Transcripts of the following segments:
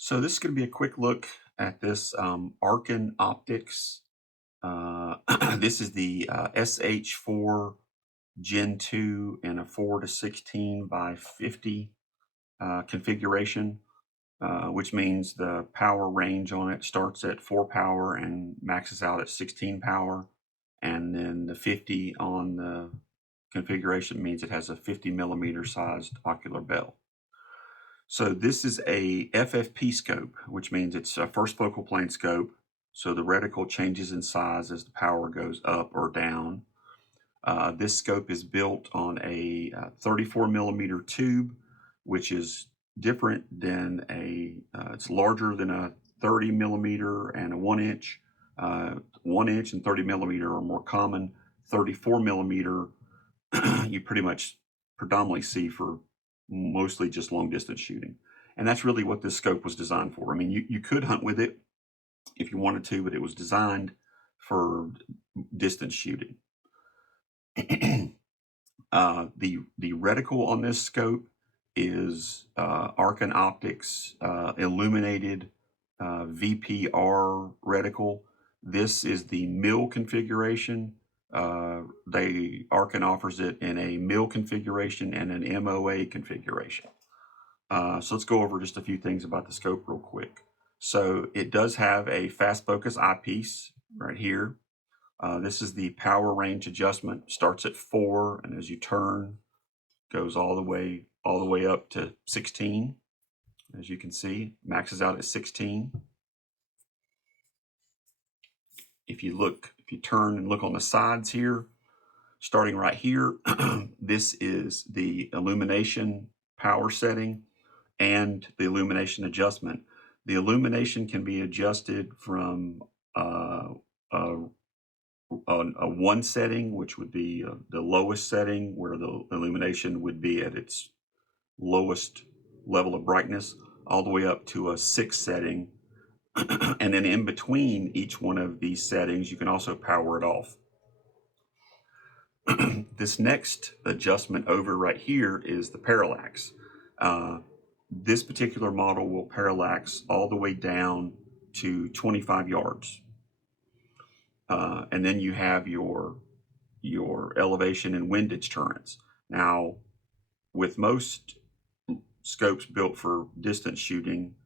So this is going to be a quick look at this Arken Optics. This is the SH4 Gen2 in a 4 to 16 by 50 configuration, which means the power range on it starts at 4 power and maxes out at 16 power. And then the 50 on the configuration means it has a 50 millimeter sized ocular bell. So this is a FFP scope, which means it's a first focal plane scope. So the reticle changes in size as the power goes up or down. This scope is built on a 34 millimeter tube, which is different than it's larger than a 30 millimeter and a 1 inch. 1 inch and 30 millimeter are more common. 34 millimeter, you pretty much predominantly see for mostly just long distance shooting. And that's really what this scope was designed for. I mean, you could hunt with it if you wanted to, but it was designed for distance shooting. The reticle on this scope is Arken Optics illuminated VPR reticle. This is the mill configuration. Arken offers it in a mill configuration and an MOA configuration. So let's go over just a few things about the scope real quick. So it does have a fast focus eyepiece right here. This is the power range adjustment. Starts at 4, and as you turn, goes all the way up to 16. As you can see, maxes out at 16. If you turn and look on the sides here, starting right here, this is the illumination power setting and the illumination adjustment. The illumination can be adjusted from a 1 setting, which would be the lowest setting, where the illumination would be at its lowest level of brightness, all the way up to a 6 setting. And then in between each one of these settings, you can also power it off. This next adjustment over right here is the parallax. This particular model will parallax all the way down to 25 yards. And then you have your elevation and windage turrets. Now, with most scopes built for distance shooting,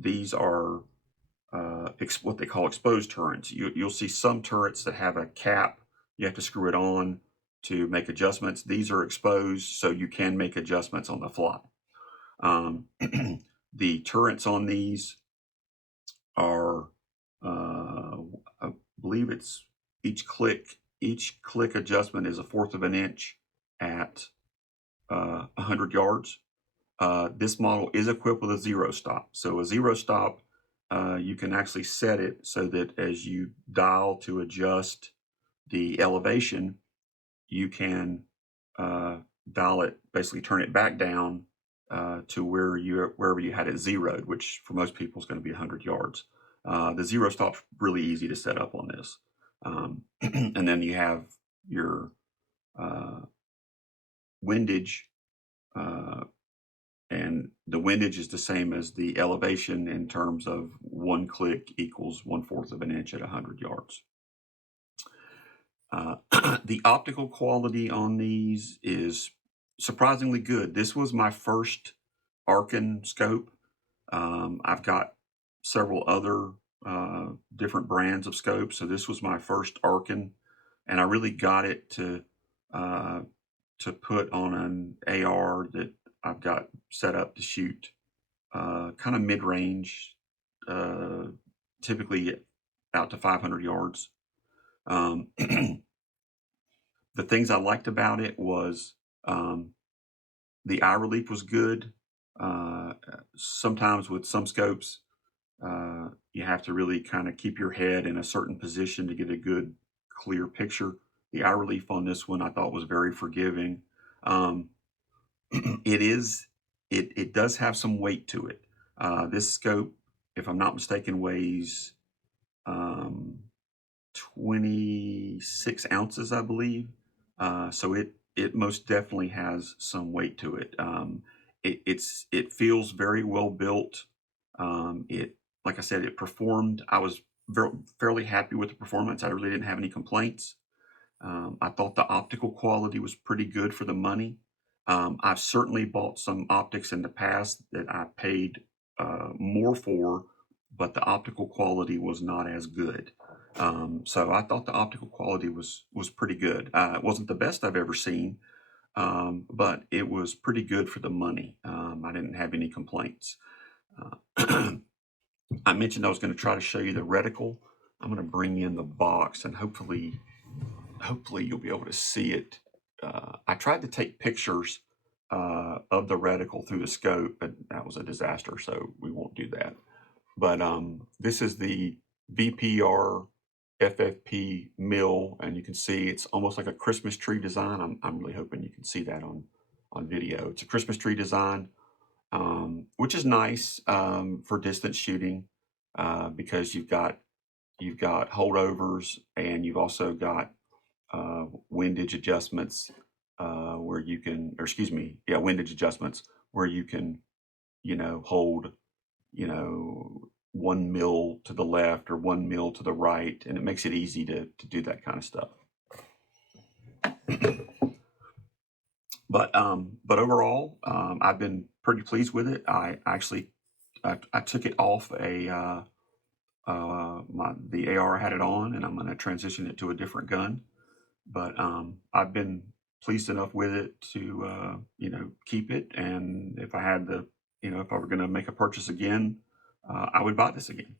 these are what they call exposed turrets. You'll see some turrets that have a cap. You have to screw it on to make adjustments. These are exposed, so you can make adjustments on the fly. The turrets on these are, I believe it's each click adjustment is 1/4 of an inch at 100 yards. This model is equipped with a 0 stop. So a 0 stop, you can actually set it so that as you dial to adjust the elevation, you can dial it, basically turn it back down to wherever you had it zeroed, which for most people is going to be 100 yards. The 0 stop's really easy to set up on this. And then you have your windage, and the windage is the same as the elevation in terms of 1 click equals 1/4 of an inch at 100 yards. The optical quality on these is surprisingly good. This was my first Arken scope. I've got several other different brands of scopes, so this was my first Arken, and I really got it to put on an AR that I've got set up to shoot kind of mid-range, typically out to 500 yards. The things I liked about it was the eye relief was good. Sometimes with some scopes, you have to really kind of keep your head in a certain position to get a good, clear picture. The eye relief on this one I thought was very forgiving. It does have some weight to it. This scope, if I'm not mistaken, weighs 26 ounces, I believe. So it most definitely has some weight to it. It feels very well built. Like I said, it performed. I was fairly happy with the performance. I really didn't have any complaints. I thought the optical quality was pretty good for the money. I've certainly bought some optics in the past that I paid more for, but the optical quality was not as good. So I thought the optical quality was pretty good. It wasn't the best I've ever seen, but it was pretty good for the money. I didn't have any complaints. I mentioned I was going to try to show you the reticle. I'm going to bring in the box, and hopefully you'll be able to see it. I tried to take pictures of the reticle through the scope, but that was a disaster, so we won't do that. But this is the VPR FFP mill, and you can see it's almost like a Christmas tree design. I'm really hoping you can see that on video. It's a Christmas tree design, which is nice for distance shooting because you've got holdovers, and you've also got windage adjustments where you can, or excuse me, yeah, windage adjustments where you can, hold, 1 mil to the left or 1 mil to the right, and it makes it easy to do that kind of stuff. But overall, I've been pretty pleased with it. I took it off the AR I had it on, and I'm going to transition it to a different gun. But I've been pleased enough with it to keep it, and if I had if I were going to make a purchase again, I would buy this again.